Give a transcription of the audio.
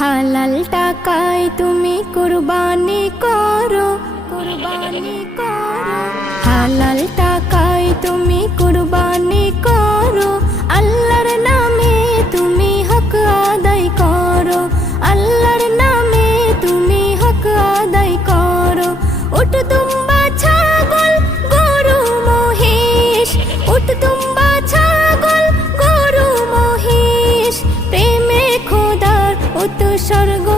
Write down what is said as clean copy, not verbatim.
হালাল টাকায় তুমি কুরবানি করো, কুরবানি করো। হালাল টাকায় তুমি কুরবানি করো, আল্লাহর নামে তুমি হক আদায় করো, আল্লাহর নামে তুমি হক আদায় করো। উট দুম্বা ছাগল গরু মহিষ, উট দুম্বা ছাগল গরু মহিষ, প্রেমে খোদার উৎসর্গ